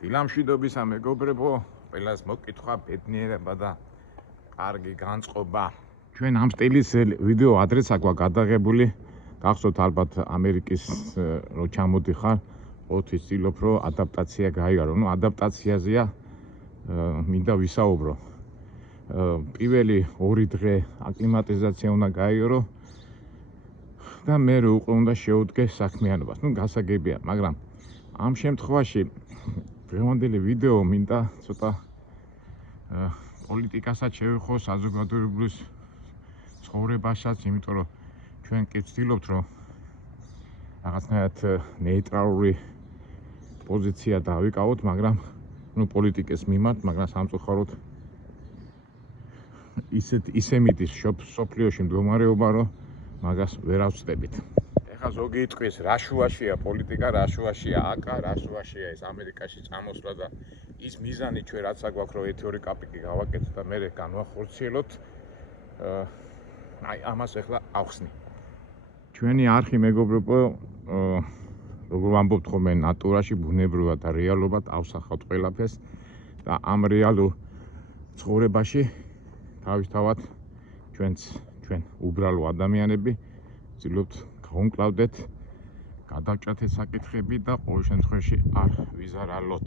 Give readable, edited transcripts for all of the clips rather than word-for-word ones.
დილამშვიდობისა მეგობრებო, ყველას მოგკითხვა ბედნიერება და კარგი განწყობა. ჩვენ ამ სტილის ვიდეო ადრესა გვაქვს გადაღებული. გახსოვთ ალბათ ამერიკის რო ჩამოდიხარ, ოთი ვცდილობ რომ ადაპტაცია გაიარო. ნუ ადაპტაციაზეა მინდა ვისაუბრო. პირველი 2 დღე აკლიმატიზაცია უნდა გაიარო და მე უკვე უნდა შეუდგე საქმიანობას. ნუ გასაგებია, მაგრამ ამ შემთხვევაში დღევანდელი ვიდეო მინდა ცოტა პოლიტიკასაც შევეხო, საზოგადოებრივ ცხოვრებასაც, იმიტომ რომ ჩვენ კი ვცდილობთ რომ რაღაცნაირად ნეიტრალური პოზიცია დავიკავოთ, მაგრამ ნუ პოლიტიკის მიმართ, მაგრამ სამწუხაროდ ისე მიდის სოფლიოში მდგომარეობა, რომ მაგას ვერ ავწდებით. ეხლა ზოგი იტყვის, რა შუაშია პოლიტიკა, რა შუაშია აკა, რა შუაშია ეს ამერიკაში წამოსვლა და ის მიზანი ჩვენ რაც აგვაქვს, რომ 1-2 კაპიკი გავაკეთოთ და მე განვახორციელოთ. აი ამას ეხლა ავხსნი. ჩვენი არხი მეგობრებო, როგორ ვამბობთ ხოლმე ნატურაში, ბუნებრივად და რეალობად ავსახავთ ყველაფერს და ამ რეალურ ცხოვრებაში თავისთავად ჩვენ უბრალო ადამიანები ვცდილობთ გავუმკლავდეთ, გადავჭრათ ეს საკითხები და ყოველ შემთხვევაში არ ვიზარალოთ.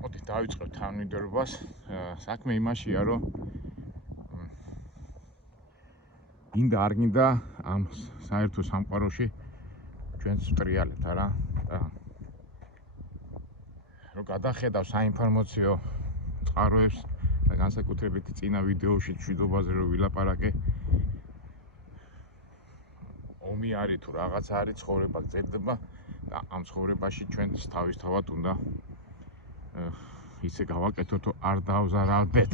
მოდით დავიწყებთ თანმიმდევრობას. საქმე იმაშია, რომ გინდა არ გინდა ამ საერთო სამყაროში ჩვენც ვტრიალეთ არა და რომ გადახედავ საინფორმაციო წყაროებს და განსაკუთრებით წინა ვიდეოში მშვიდობაზე რომ ვილაპარაკე, ომი არის თუ რაღაც არის, ცხოვრება გრძელდება და ამ ცხოვრებაში ჩვენც თავისთავად უნდა ისე გავაკეთოთ, რომ არ დავზარავდეთ.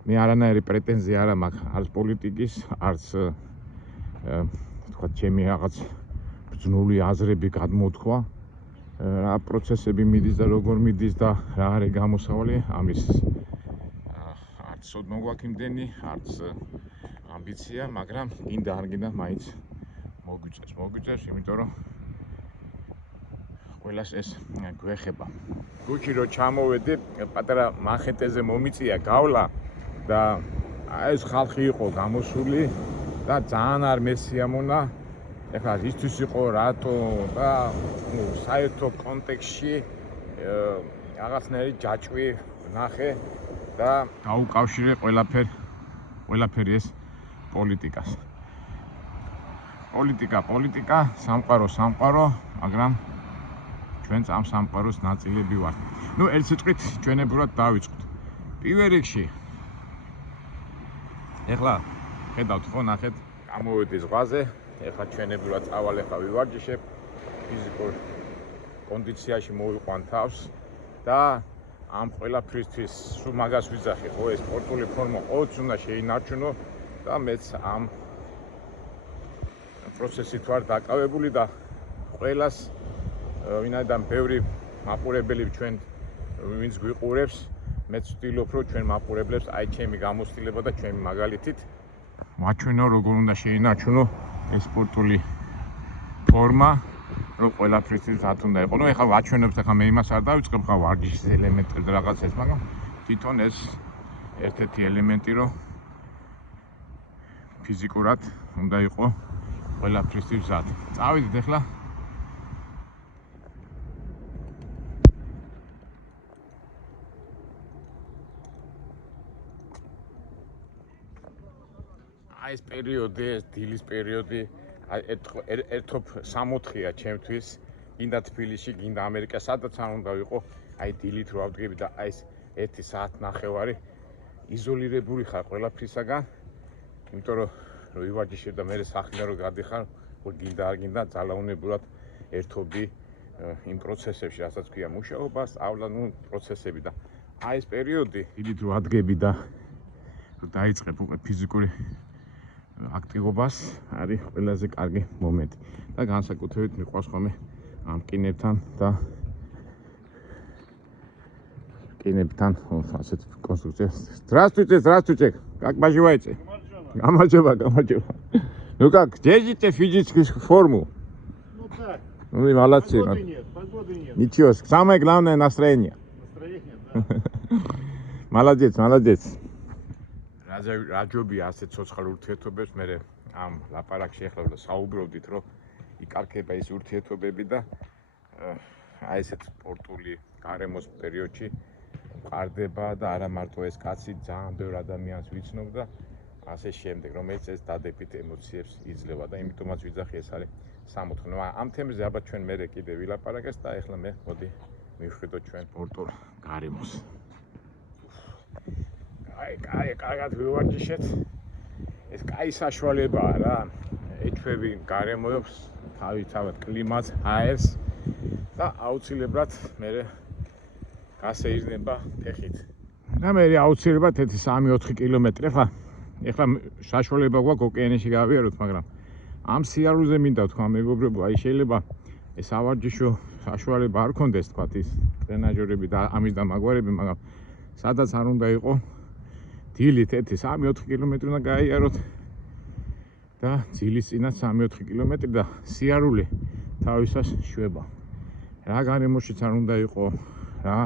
მე არანაირი პრეტენზია არ მაქვს არც პოლიტიკის, არც თქვა ჩემი რაღაც ბრძნული აზრები გადმოთქვა, რა პროცესები მიდის და როგორ მიდის და რა არის გამოსავალი, ამის არც სოდნო გვაქვს იმდენი, არც ამბიცია, მაგრამ გინდა არ გინდა მაინც მოგვიწევს, იმიტომ რომ ყველას ეს გვეხება. გუჩი რო ჩამოვედი, პატარა მანხეტეზე მომიწია გავლა და ეს ხალხი იყო გამოსული და ძალიან არ მესიამონა. ეხლა ისთვის იყო რატო და საერთო კონტექსტში რაღაცნაირი ჯაჭვი ნახე და გაუკავშირე ყველაფერი ეს პოლიტიკას. პოლიტიკა, სამყარო, მაგრამ ჩვენც ამ სამყაროს ნაწილები ვართ. ნუ ერთ სიტყვით ჩვენებურად დავიწყოთ. პირველ რიგში ეხლა ხედავთ ხო, ნახეთ, გამოვედი ზღვაზე, ეხლა ჩვენებურად წავალ, ეხლა ვივარჯიშებ, ფიზიკურ კონდიციაში მოვიყვან თავს და ამ ყველაფრისთვის სულ მაგას ვიძახი, ხო, ეს სპორტული ფორმა ყოველთვის უნდა შეინარჩუნო და მეც ამ პროცესით ვარ დაკავებული და ყველას ვინაიდან ბევრი მაყურებელი ჩვენ ვინც გვიყურებს, მეც ვცდილობ რომ ჩვენ მაყურებლებს აი ჩემი გამოცდილება და ჩემი მაგალითით ვაჩვენო როგორ უნდა შეინარჩუნო ეს სპორტული ფორმა, რომ ყველაფრისთვის რაც უნდა იყო. ნუ ეხლა ვაჩვენებთ, ეხლა მე იმას არ დავიწყებ ხა ვარჯიშის ელემენტები და რაღაცას, მაგრამ თვითონ ეს ერთ-ერთი ელემენტი, რომ ფიზიკურად უნდა იყო ყველაფრისთვის მზად. წავიდეთ ეხლა. ეს პერიოდი, ეს დილის პერიოდი, ერთობ 64-ია ჩემთვის, გინდა თბილისში, გინდა ამერიკა, სადაც არ უნდა ვიყო, აი დილით რო ავდგები და აი ეს 1 საათი ნახევარი იზოლირებული ხარ ყველაფრისაგან, იმიტომ რომ ვივარჯიშებ და მე სახლიდან რო გადიხარ, გინდა არ გინდა ძალაუნებურად ერთობი იმ პროცესებში, რასაც ქვია მუშაობა, სწავლა, ნუ პროცესები და აი ეს პერიოდი, დილით რო ავდგები და დაიწყებ უკვე ფიზიკური აქტივობას, არის ყველაზე კარგი მომენტი და განსაკუთრებით მიყვარს ხოლმე ამ კინებთან და ასეთ კონსტრუქციას. Здравствуйте, как поживаете? Გამარჯობა. Ну как, держите физическую форму? Ну так. Ну и молодцы. Ничего, самое главное настроение. Молодец, молодец. რაჯობია ასე ცოცხალ ურთიერთობებს მე ამ ლაპარაკში ახლა საუბრობდით რომ იკარგება ეს ურთიერთობები და აი ესეთ სპორტული გარემოს პერიოდში ყარდება და არა მარტო ეს კაცი ძალიან ბევრ ადამიანს ვიცნობ და ასე შემდეგ რომელიც ეს დადებით ემოციებს იძლევა და იმიტომაც ვიძახი ეს არის სამოთხნო ამ თემაზე ალბათ ჩვენ მე კიდე ვილაპარაკეს და ახლა მე მოდი მივხვიდოთ ჩვენ სპორტულ გარემოს აი კარგად ვივარჯიშეთ ეს კაი საშუალებაა რა ეჩვევი გარემოებს თავისთავად კლიმატს აერს და აუცილებლად მე გასეირნება ფეხით და მე აუცილებლად 3-4 კილომეტრი ეხლა საშუალება გვაქვს ოკეანეში გავიაროთ მაგრამ ამ სიარულზე მინდა თქვა მეგობრებო აი შეიძლება ეს ავარჯიშო საშუალება არ კონდეს თქვა ის ტრენაჟერები და ამის და მაგვარები მაგრამ სადაც არ უნდა იყო დილით 3-4 კილომეტრი უნდა გაიაროთ და ძილის წინათ 3-4 კილომეტრი და სიარული თავისას შვება რა გარემოშიც არ უნდა იყო რა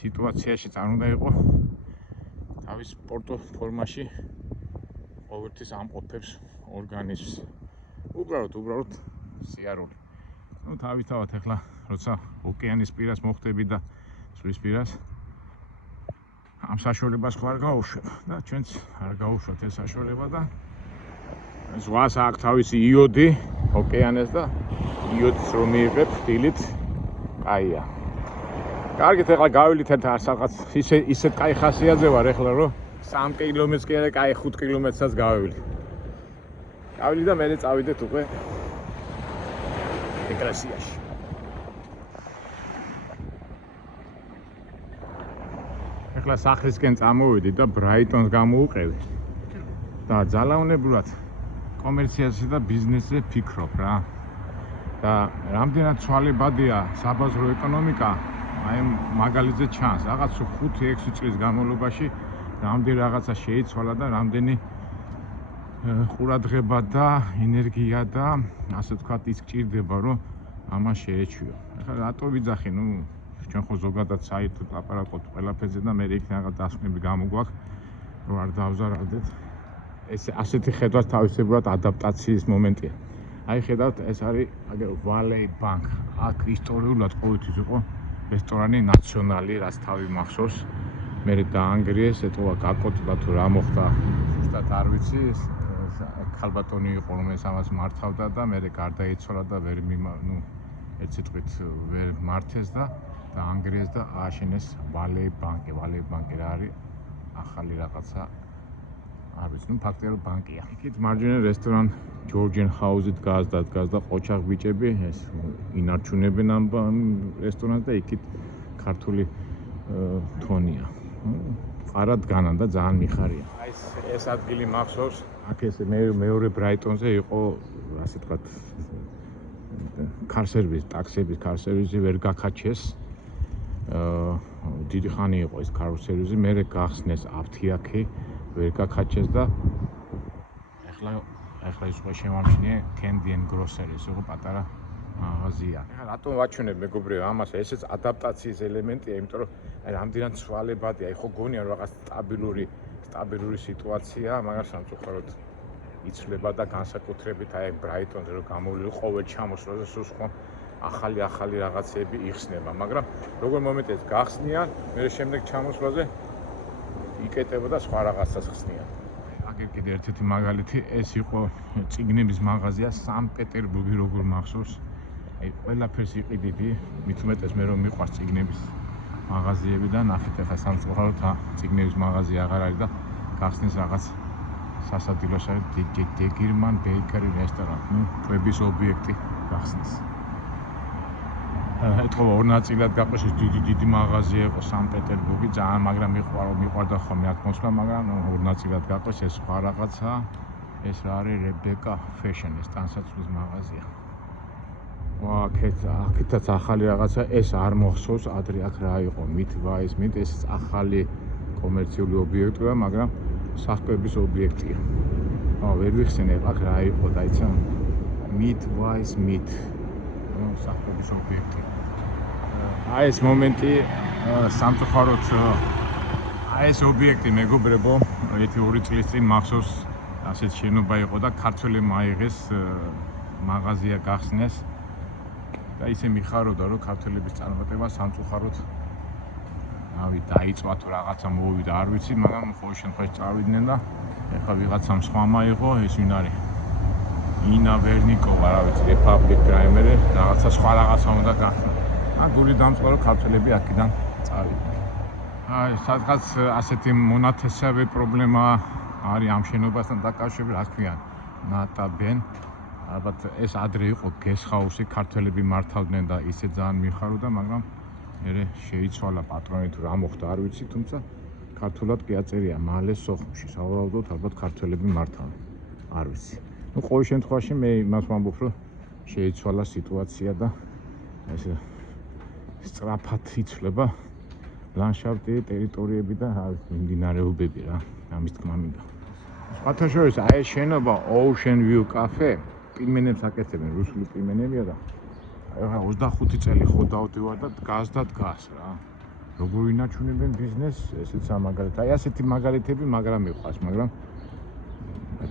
სიტუაციაშიც არ უნდა იყო თავის სპორტო ფორმაში ყოველთვის ამყოფებს ორგანიზმს უბრალოდ სიარული ну თავისთავად ახლა როცა ოკეანის პირას მოხვდები და ზღვის პირას ამ საშუალებას ხო არ გაუშვებ და ჩვენც არ გაუშვათ ეს საშუალება და ზღვას აქვს თავისი იოდი ოკეანეს და იოდის რომ მიიღებ დილით კაია კარგით ახლა გავილით რაღაც ისეთ კაი ხასიათზე ვარ ახლა რომ 3 კილომეტრს კი არა კაი 5 კილომეტრსაც გავივლის გავილი და მე წავიდეთ უკვე ეკლესიაში ახლა სახლისკენ წამოვედი და ბრაიტონს გამოვუყევი და ძალაუნებურად კომერციაზე და ბიზნესზე ფიქრობ რა და რამდენად ცვალებადია საბაზრო ეკონომიკა აი მაგალითზე ჩანს რაღაც 5-6 წლის განმავლობაში რამდენი რაღაცა შეიცვალა და რამდენი ყურადღება და ენერგია და ასე ვთქვათ ის გჭირდება რომ ამას შეეჩვიო ახლა რატო ვიძახი ნუ ჩვენ ხო ზოგადად საერთოდ ლაპარაკობთ ყველაფერზე და მე იქ რაღაც დასკვნები გამოგვაქვს რომ არ დავზარალდეთ ეს ასეთი ხედვას თავისებურად ადაპტაციის მომენტია აი ხედავთ ეს არის აგერ ვალეი ბანკ აქ ისტორიულად ყოველთვის იყო რესტორანი ნაციონალი რაც თავი მახსოვს მე დაანგრიეს ეთქვა გაკოტრდა თუ რა მოხდა ზუსტად არ ვიცი ქალბატონი იყო რომელიც ამას მართავდა და მე გარდაიცვალა და ვერ ნუ ერთ სიტყვით ვერ მართეს და დაანგრიეს და ააშენეს ვალეი ბანკი რა არის ახალი რაღაცა არ ვიცი ნუ ფაქტიურად ბანკია იქით მარჯვენა რესტორან ჯორჯენ ჰაუსით დგას და ყოჩაღ ბიჭები ეს ინარჩუნებენ ამ რესტორანს და იქით ქართული თონია ყარად განან და ძალიან მიხარია აი ეს ადგილი მახსოვს აქ ეს მეორე ბრაიტონზე იყო ასე ვთქვათ ტაქსების კარსერვიზი ვერ გაქაჩეს დიდი ხანი იყო ეს კარსერვიზი მე გახსნეს აფთიაქი ვერ გაქაჩეს და ახლა ის უკვე შემამჩნია Candy and Grocery ეს იყო პატარა მაღაზია ახლა რატომ ვაჩვენებ მეგობრებო ამას ესეც ადაპტაციის ელემენტია იმიტომ რომ აი რამდენად ცვალებადია აი ხო გონია რაღაც სტაბილური სიტუაცია მაგრამ სამწუხაროდ იცვლება და განსაკუთრებით აი ბრაიტონზე რომ გამოვლილი ყოველ ჩამოსვლაზე სულ სხვა ახალი რაღაცები იხსნება მაგრამ როგორ მომენტებს გახსნიან მე შემდეგ ჩამოსვლაზე იკეტებოდა სხვა რაღაცას ხსნიან აგერ კიდე ერთ-ერთი მაგალითი ეს იყო წიგნების მაღაზია სანქტ-პეტერბურგი როგორ მახსოვს აი ყველაფერს იყიდიდი მით უმეტეს მე რომ მიყვარს წიგნების მაღაზიები და ნახეთ ახლა სამწუხაროდ წიგნების მაღაზია აღარ არის და გახსნეს რაღაც სასადილოს არის დეგირმან ბეიკერი რესტორანი ნუ კვების ობიექტი გახსნეს ეთქვა ორ ნაწილად გაყოშეს დიდი მაღაზია იყო სანქტ-პეტერბურგი ძალიან მაგრამ მიყვარდა ხოლმე აქ მოსვლა მაგრამ ორ ნაწილად გაყოს ეს სხვა რაღაცა ეს რა არის რებეკა ფეშენ ეს ტანსაცმლის მაღაზია ვა აქეთაც ახალი რაღაცა ეს არ მოხსოვს ადრე აქ რა იყო მით ეს ახალი კომერციული ობიექტია მაგრამ საქმების ობიექტია ვერ ვიხსენებ აქ რა იყო დაიცა მით სახტების ობიექტი. აი ეს მომენტი სამწუხაროდ აი ეს ობიექტი მეგობრებო, 1-2 წლის წინ მახსოვს ასეთ შენობა იყო და ქართველებმა აიღეს, მაღაზია გახსნეს და ისე მიხაროდა რომ ქართველების წარმატება სამწუხაროდ დაიწვა თუ რაღაცა მოვიდა არ ვიცი, მაგრამ ყოველ შემთხვევაში წავიდნენ და ეხლა ვიღაცამ სხვამ აიღო, ეს ვინ არის? ინა ვერნიკოვა, რა ვიცი, Republic Driver, რაღაცა სხვა რაღაცა უნდა გახსნა. გული დამწყდა რომ ქართველები აქედან წავიდნენ. აი, სადღაც ასეთი მონათესავე პრობლემა არის ამ შენობასთან დაკავშირებით, რა ქვია, ნატაბენ. ალბათ ეს ადრე იყო guest house-ი, ქართველები მართავდნენ და ისე ძალიან მიხაროდა, მაგრამ მერე შეიცვალა პატრონი თუ რა მოხდა არ ვიცი, თუმცა ქართულად კი აწერია მალე სოხუმში. სავარაუდოდ ალბათ ქართველები მართავდნენ. არ ვიცი. ყოველ შემთხვევაში მე იმას ვამბობ, რომ შეიცვალა სიტუაცია და ესე სწრაფად იცვლება ლანდშაფტი, ტერიტორიები და მიმდინარეობები რა, ამის თქმა მინდა. სხვათა შორის აი ეს შენობა Ocean View Cafe პირმენებს აკეთებენ, რუსული პირმენებია და ახლა 25 წელი ხო დავდივარ და დგას და დგას რა. როგორ ინაჩუნებენ ბიზნესს, ესეც მაგალითად. აი ასეთი მაგალითები მაგრამ მიყვარს, მაგრამ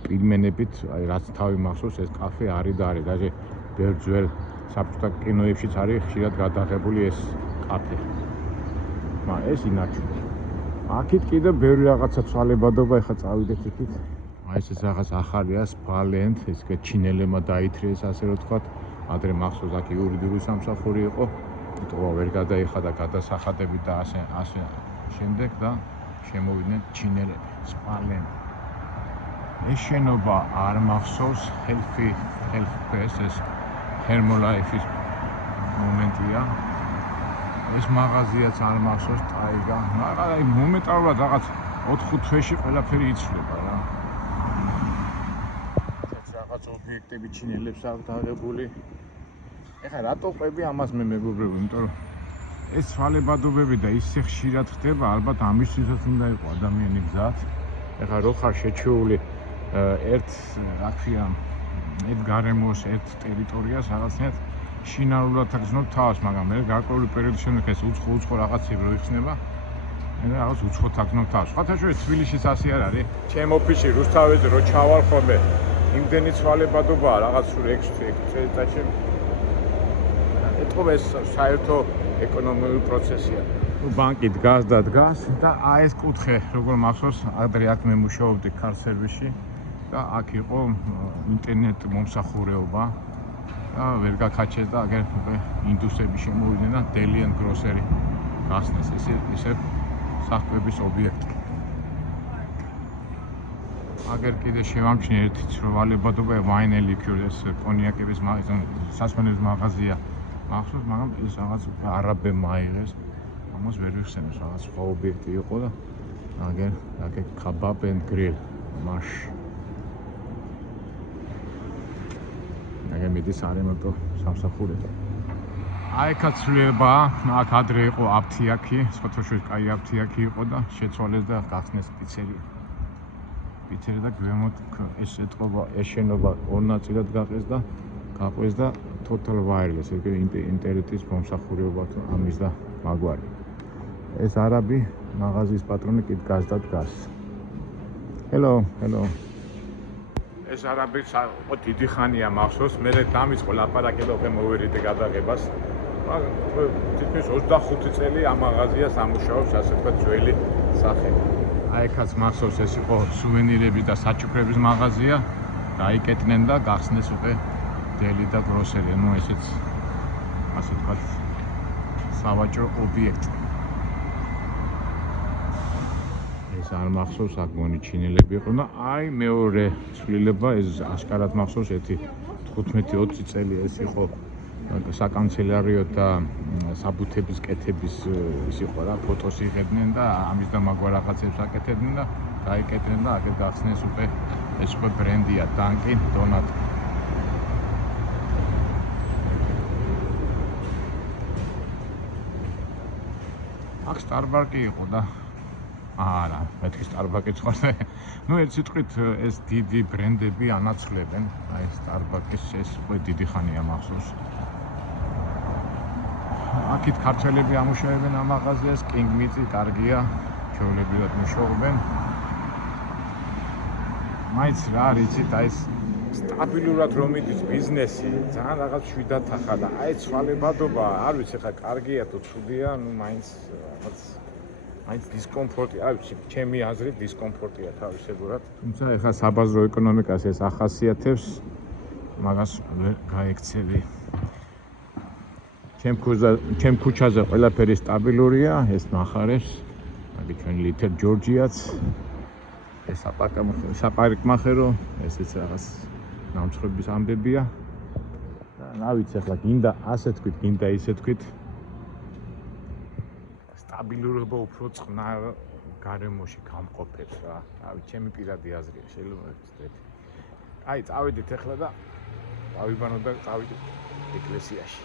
პირმენებით, აი რაც თავი მახსოვს, ეს კაფე არის და არის. даже ბევრ ძველ საბჭოთა კინოებშიც არის ხშირად გადაღებული ეს კაფე. ეს ინაჩუნე. აქეთ კიდე ბევრი რაღაცა ცვალებადობა, ეხლა წავიდეთ იქით. აი ეს რაღაც ახალია, Spalent, ეს კი ჩინელებმა დაითრიეს, ასე რომ ვთქვათ. ადრე მახსოვს აქ იურიდიული სამსახური იყო, იტყვა ვერ გადაიხადა გადასახადები და ასე შემდეგ და შემოვიდნენ ჩინელები, Spalent. ეს შენობა არ მახსოვს, Health ეს Herbalife-ის მომენტია. ეს მაღაზიაც არ მახსოვს, ტაიგა. აი მომენტალურად რაღაც 4-5 თვეში ყველაფერი იცვლება რა. რაღაც ობიექტები ჩინელებს აქვს დაღებული. ეხლა რატო ყვები ამას მე მეგობრებო, იმიტომ რომ ეს ცვალებადობები და ისე ხშირად ხდება, ალბათ ამისთვისაც უნდა იყო ადამიანი გზად. ეხლა რო ხარ შეჩეული ერთ რა ქვია, ერთ გარემოს, ერთ ტერიტორიას რაღაცნაირად შინაურად აგზნობ თავს, მაგრამ მე გარკვეული პერიოდის შემდეგ ეს უცხო რაღაცები რო იხსნება, მე რაღაც უცხოთ აგზნობ თავს. სხვათა შორის თბილისშიც ასე არ არის. ჩემ ოფისში რუსთავეზე რო ჩავალ ხოლმე, იმდენი ცვალებადობაა რაღაც 6 წელიწადში. ეთქობა ეს საერთო ეკონომიკური პროცესია. ბანკი დგას და აი ეს კუთხე, როგორ მახსოვს, ადრე აქ მე მუშაობდი car service-ში და აქ იყო ინტერნეტ მომსახურეობა და ვერ გაქაჩეს და აგერ ინდუსტრიები შემოვიდნენ და Deli and Grocery გახსნეს ესე საქმეების ობიექტი. აგერ კიდე შევამჩნიე ერთი ცვალებადობა, wine and liquor, ეს კონიაკების სასმელების მაღაზია მახსოვს, მაგრამ ეს რაღაც არაბებმა აიღეს. ამას ვერ ვიხსენებ, რაღაც სხვა ობიექტი იყო და აგერ Kebab and Grill маш. აგერ მიდის არემონტო სამსახურები. აი კაცვლება, აქ ადრე იყო აფთიაქი, სხვათა შორის კაი აფთიაქი იყო და შეცვალეს და გახსნეს პიცერია. პიცერია და გვემოთ ეს ეთყობა, ეს შენობა ორ ნაწილად გაყვეს და Total Wireless, ეგ ინტერნეტის მომსახურეობა თუ ამის და მაგვარი. ეს არაბი მაღაზიის პატრონი კი დგას და დგას. Hello. ეს არაბიც იყო დიდი ხანია მახსოვს, მე დამიწყო ლაპარაკი და უკვე მოვერიდე გადაღებას. თითქმის 25 წელი ამ მაღაზიას ამუშავებს, ასე ვთქვათ, ძველი სახე. აი ხაც მახსოვს, ეს იყო სუვენირების და საჩუქრების მაღაზია, დაიკეტნენ და გახსნეს უკვე Deli და Grocery, ესეც ასე ვთქვათ, სავაჭრო ობიექტი. ეს არ მახსოვს, აქ მონი ჩინელები იყო და აი მეორე ცვლილება, ეს აშკარად მახსოვს, 15-20 წელი ეს იყო საკანცელერიო და საბუთების კეთების ის იყო რა, ფოტოს იღებდნენ და ამის და მაგვარ რაღაცებს აკეთებდნენ და დაიკეტნენ და აქ გახსნეს უკვე ეს უკვე ბრენდია Dunkin Donut. აქ Starbucks იყო და არა, მეთქი Starbucks ხარ. ნუ ერთ სიტყვით ეს დიდი ბრენდები ანაცვლებენ, აი Starbucks ეს უკვე დიდი ხანია მახსოვს. აქეთ ქართველები ამუშავებენ ამ მაღაზიას, King Meat-ი კარგია, ჩვეულებრივად მუშაობენ. მაინც რა არის, იცით, აი ეს სტაბილურად რომ მიდის ბიზნესი, ძალიან რაღაც შვიდად ახლა და აი ცვალებადობა, არ ვიცი ხა კარგია თუ ცუდია, ну მაინც რაღაც მაინც დისკომფორტი, არ ვიცი, ჩემი აზრით დისკომფორტია თავისებურად. თუმცა ეხლა საბაზრო ეკონომიკას ეს ახასიათებს, მაგას ვერ გაექცევი. ჩემ ქუჩაზე ყველაფერი სტაბილურია, ეს ნახარებს. მაგ ჩვენ ლითერ ჯორჯიაც. ეს საპარიკმახერო, ესეც რაღაც ნამცხრობის ამბებია. და რა ვიცი, ახლა გინდა ასე თქვით, გინდა ისე თქვით. სტაბილურობა უფრო წყნარ გარემოში გამყოფებს რა. რავი, ჩემი პირადი აზრია, შეიძლება ვთქვით. აი, წავედით ახლა და დავიბანო და წავიდეთ ეკლესიაში.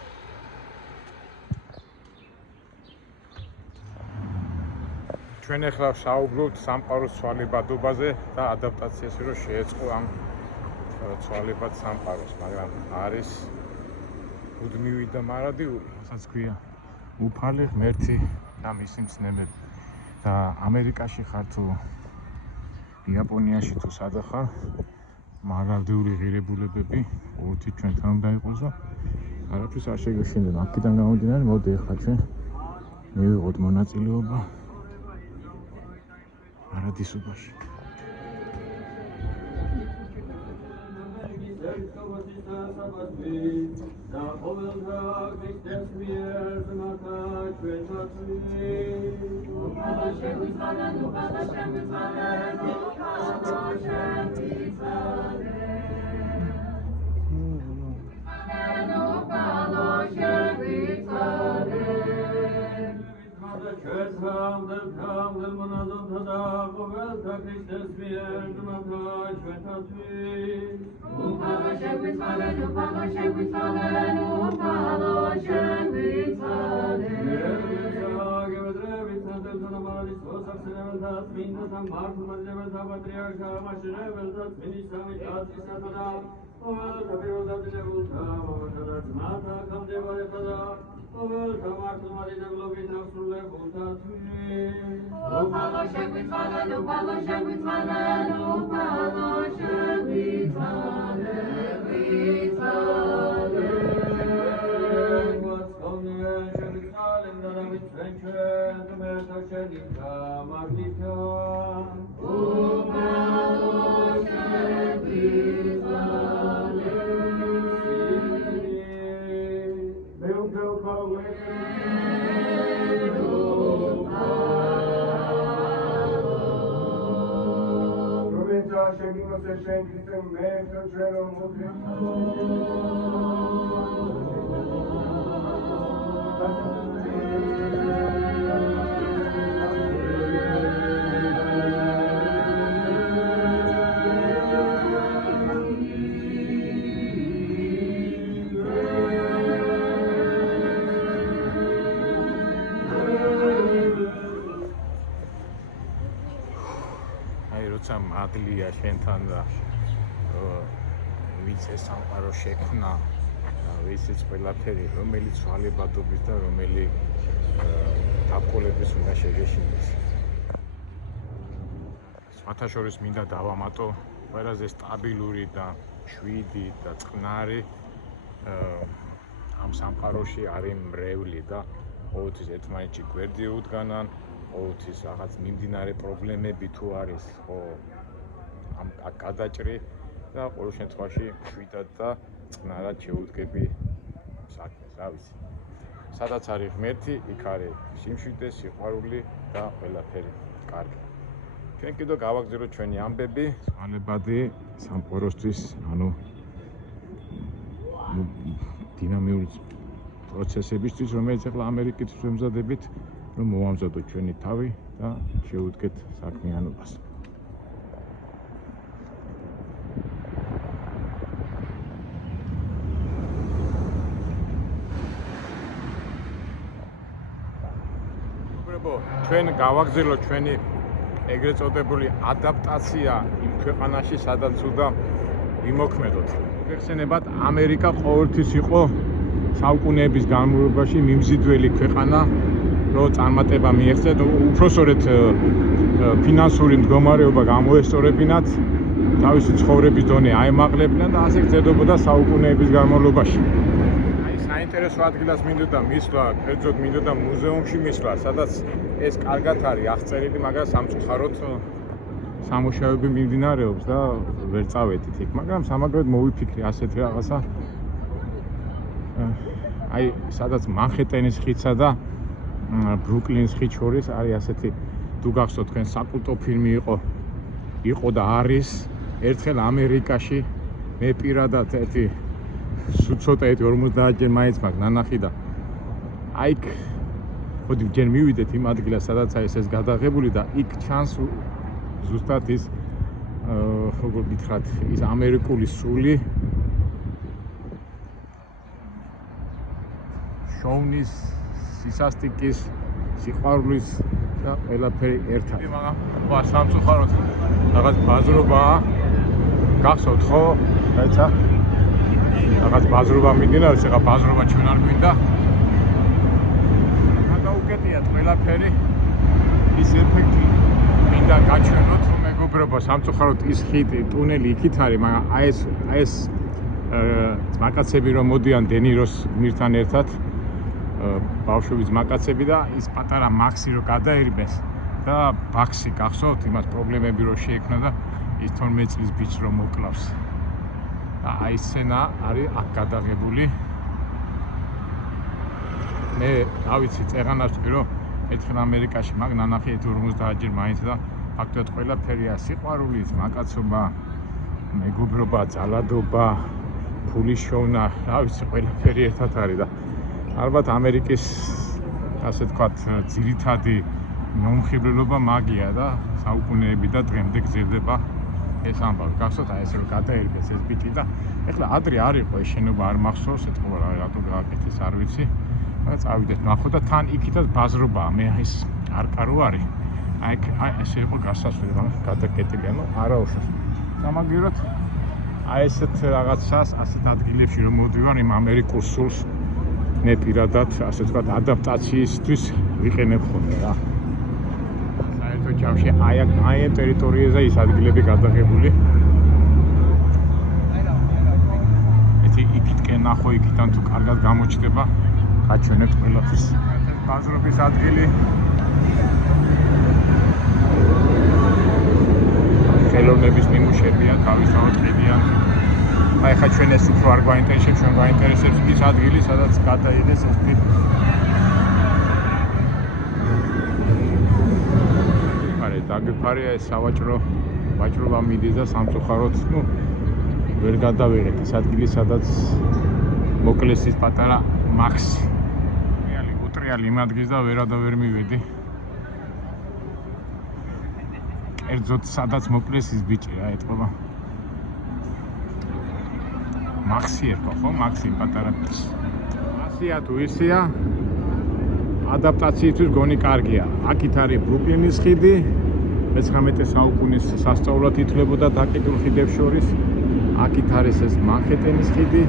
ჩვენ ახლა ვსაუბრობთ სამყაროს ცვალებადობაზე და ადაპტაციაზე, რომ შეეწყო ამ ცვალებად სამყაროს, მაგრამ არის მუდმივი და მარადიული, რასაც ქვია უფალი, ღმერთი და მისი მცნებები. და ამერიკაში ხარ თუ იაპონიაში თუ სადა ხარ, მარადიული ღირებულებები ყოველთვის ჩვენთან უნდა იყოს და არაფერს არ შეგეშინდეთ. აქედან გამომდინარე, მოდი ახლა ჩვენ მივიღოთ მონაწილეობა არადისობაში. მადლია შენთან და ვინც ეს სამყარო შექმნა და ვისიც ყველაფერი რომელიც ცვალებადობის და რომელი დაბყოლების უნდა შეგეშინდეს. სხვათაშორის მინდა დავამატო ყველაზე სტაბილური და შვიდი და წყნარი ამ სამყაროში არის მრევლი და ყოველთვის ერთმანეთში გვერდი უდგანან, ყოველთვის რაღაც მიმდინარე პრობლემები თუ არის, ხო ამ გადაჭრი და ყოველ შემთხვევაში შვიდად და წყნარად შეუდგები საქმეს, რა ვიცი. სადაც არის ღმერთი, იქ არის სიმშვიდე, სიყვარული და ყველაფერი კარგი. ჩვენ კიდევ გავაგზავნოთ ჩვენი ამბები, ცვალებადი სამყაროსთვის, ანუ დინამიური პროცესებისთვის, რომელიც ახლა ამერიკით ვემზადებით, რომ მოვამზადოთ ჩვენი თავი და შევუდგეთ საქმიანობას. ჩვენ გავაგზავნოთ ჩვენი ეგრეთ წოდებული ადაპტაცია იმ ქვეყანაში, სადაც უნდა ვიმოქმედოთ. გეხსენებათ, ამერიკა ყოველთვის იყო საუკუნეების განმავლობაში მიმზიდველი ქვეყანა, რომ წარმატება მიეღწეთ, უпроსორეთ ფინანსური მდგომარეობა გამოესწორებინათ, თავისი ცხოვრების დონე აემაღლებინათ და ასე გრძელდებოდა საუკუნეების განმავლობაში. საინტერესო ადგილას მინდოდა მისვლა, კერძოდ მინდოდა მუზეუმში მისვლა, სადაც ეს კარგად არის აღწერილი, მაგრამ სამწუხაროდ სამუშაოები მიმდინარეობს და ვერ წავედით იქ, მაგრამ სამაგრად მოვიფიქრე ასეთი რაღაცა. აი, სადაც მანჰეტენის ხიდსა და ბრუკლინის ხიდს შორის არის ასეთი, თუ გახსოვთ თქვენ საკულტო ფილმი იყო და არის ერთხელ ამერიკაში, მე პირადად ერთი ცოტა 50-ჯერ მაინც მაქვს ნანახი და აი მოდი ჯერ მივიდეთ იმ ადგილას, სადაც არის ეს გადაღებული და იქ ჩანს ზუსტად ის როგორ გითხრათ, ის ამერიკული სული შოვნის, სისასტიკის, სიყვარულის და ყველაფერი ერთად. მაგრამ სამწუხაროდ რაღაც ბაზრობაა. გახსოვთ ხო? რაიცა? რაღაც ბაზრობა მიმდინარეობს, ეხლა ბაზრობა ჩვენ არ გვინდა. გადაუკეტიათ ყველაფერი. ის ეფექტი მინდა გაჩვენოთ, რომ მეგობრებო, სამწუხაროდ ის ხიდი, ტუნელი იქით არის, მაგრამ აი ეს მაკაცები რომ მოდიან დენიროს გმირთან ერთად, ბავშვების მაკაცები და ის პატარა მაქსი რო გადაერიბეს და ბაქსი გახსოვთ იმას პრობლემები რო შეექმნა და ის 12 წლის ბიჭს რო მოკლავს. და აი სცენა არის აქ გადაღებული. მე რა ვიცი, წეღანას ვთქვი რომ ერთხელ ამერიკაში მაგ ნანახი 50-ჯერ მაინც და ფაქტობრივად ყველაფერია სიყვარული, მაკაცობა, მეგობრობა, ძალადობა, ფულის შოვნა, რა ვიცი, ყველაფერი ერთად არის და ალბათ ამერიკის ასე ვთქვათ ძირითადი მომხიბლელობა მაგია და საუკუნეები და დღემდე გრძელდება ეს ამბავი. გახსოვთ აი ეს რომ გადაერბეს ეს ბიჭი და ეხლა ადრე არ იყო ეს შენობა, არ მახსოვს, ეთქვა რატო გააკეთეს არ ვიცი. და წავიდეთ ნახოთ და თან იქითაც ბაზრობაა, მე ეს არკარო არის. აი ესე იყო გასასვლელი, გადაკეტილი, ანუ არაუშავს. სამაგიეროდ აი ესეთ რაღაცას, ასეთ ადგილებში რომ მოდივარ იმ ამერიკულ სულს მე პირადად, ასე ვთქვათ, ადაპტაციისთვის ვიყენებ ხოლმე რა. საერთოდ ჯამში აი ამ ტერიტორიაზე ის ადგილები გადაღებული. იქითკენ ნახო, იქიდან თუ კარგად გამოჩნდება, გაჩვენებთ ყველაფერს. ბაზრობის ადგილი. ხელოვნების ნიმუშებია, თავისთავად ყიდიან. აი ხა ჩვენ ეს უფრო არ გვაინტერესებს, ჩვენ გვაინტერესებს ის ადგილი, სადაც გადაიღეს ეს ფილმი. არე დაგიფარია ეს ვაჭრობა მიდის და სამწუხაროდ, ვერ გადავიღეთ ის ადგილი, სადაც მოკლეს ის პატარა მაქსი. უტრიალი იმ ადგილს და ვერ მივედი. კერძოდ სადაც მოკლეს ის ბიჭი რა ეტყობა. მაქსი ერქვა ხო? მაქსი პატარა ბიჭი. ასია თუ ისია, ადაპტაციისთვის გონი კარგია. აქით არის ბრუკლინის ხიდი, მე-19 საუკუნის სასწაულად ითვლებოდა დაკიდულ ხიდებს შორის. აქით არის ეს მანჰეტენის ხიდი,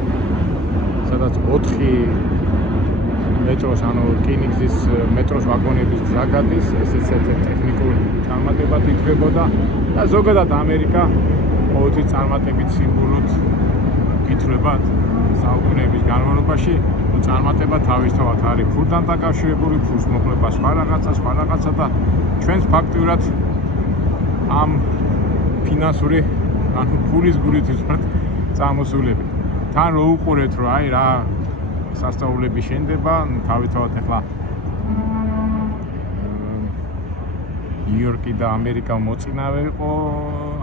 სადაც 4 მეტროს, ანუ რკინიგზის მეტროს ვაგონების გზა გადის, ესეც ერთ-ერთი ტექნიკური წარმატებად ითვლებოდა და ზოგადად ამერიკა ყოველთვის წარმატებით სიმბოლოდ ითვლება საუკუნეების განმავლობაში. წარმატება თავისთავად არის ფულთან დაკავშირებული, ფულს მოკლება სხვა რაღაცა და ჩვენს ფაქტურად ამ ფინანსური, ანუ ფულის გულით ვართ წამოსულები. თან რო უყურეთ, რომ აი რა სასწაულები შენდება, თავისთავად ახლა ნიუ-იორკი და ამერიკა მოწინავე იყო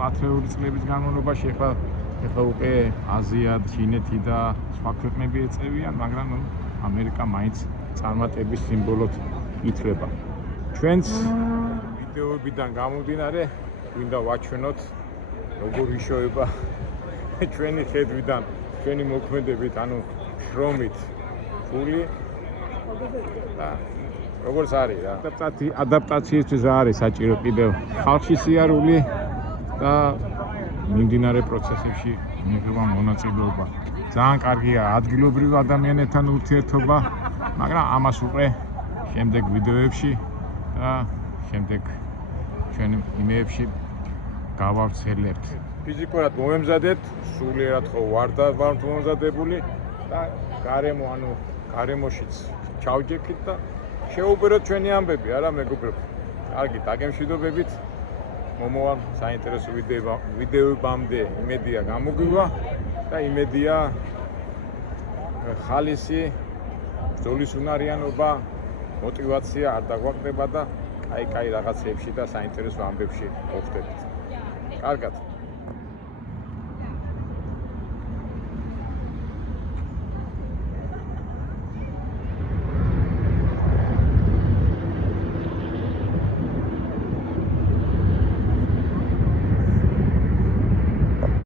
10-ეული წლების განმავლობაში, ახლა უკვე აზია, ჩინეთი და სხვა ქვეყნები ეწევიან, მაგრამ ამერიკა მაინც წარმატების სიმბოლოდ ითვლება. ჩვენს ვიდეოებიდან გამომდინარე, გვინდა ვაჩვენოთ, როგორ იშოვება ჩვენი ხედვიდან, ჩვენი მოქმედებით, ანუ შრომით ფული და როგორც არის რა. ადაპტაციისთვის არის საჭირო კიდევ ხალხში სიარული და მიმდინარე პროცესებში მიღება მონაწილეობა. ძალიან კარგია ადგილობრივ ადამიანებთან ურთიერთობა, მაგრამ ამას უკვე შემდეგ ვიდეოებში და შემდეგ ჩვენ იმეებში გავავრცელებთ. ფიზიკურად მომემზადეთ, სულიერად ხო ვარ მომზადებული და გარემოშიც ჩავჯექით და შეუპიროთ ჩვენი ამბები, არა მეგობრებო. კარგი, დაგემშვიდობებით. მომავალ საინტერესო ვიდეოებამდე იმედია გამოგვივა და იმედია ხალისი, ბრძოლის უნარიანობა, мотивация არ დაგვაყდება და კაი რაღაცებში და საინტერესო ამბებში მოხვდებით. კარგად.